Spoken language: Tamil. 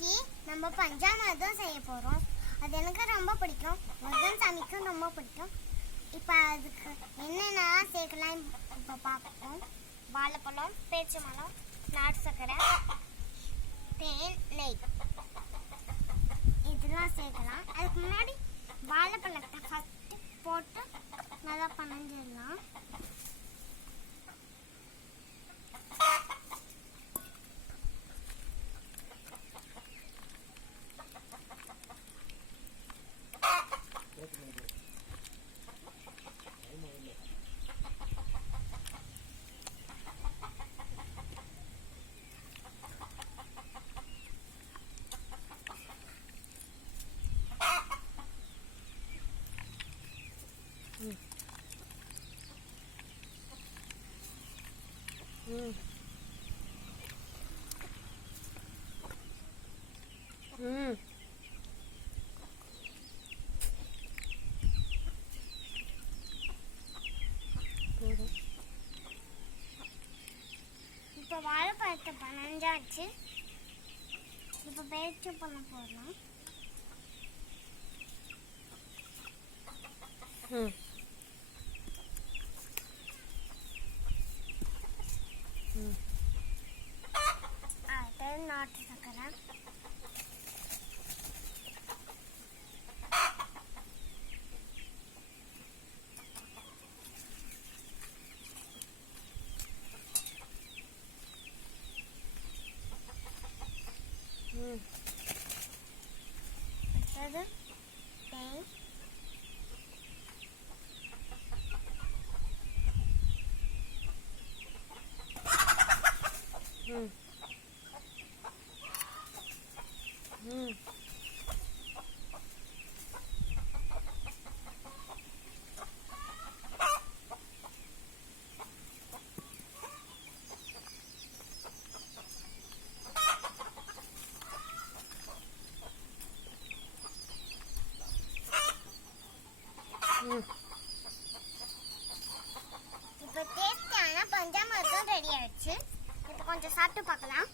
இன்னைக்கு நம்ம பஞ்சாமிர்தம் செய்ய போகிறோம். அது எனக்கு ரொம்ப பிடிக்கும், முருகன் சாமிக்கும் ரொம்ப பிடிக்கும். இப்போ அதுக்கு என்னென்ன சேர்க்கலாம் இப்போ பார்ப்போம். வாழைப்பழம், பேரிச்சம்பழம், நாட்டு சர்க்கரை, தேன், நெய் இதெல்லாம் சேர்க்கலாம். அதுக்கு முன்னாடி வாழைப்பழத்தை ஃபஸ்ட்டு போட்டு நல்லா பனஞ்சிடலாம். இப்போ வாழைப்பழத்தை பனஞ்சாச்சு. இப்போ பேரிச்சம்பழம் போடலாம். நாட்டு சர்க்கரை, அடுத்தது தேன், இப்போ டேஸ்டான பஞ்சாமிர்தம் ரெடி ஆயிடுச்சு. இப்போ கொஞ்சம் சாப்பிட்டு பார்க்கலாம்.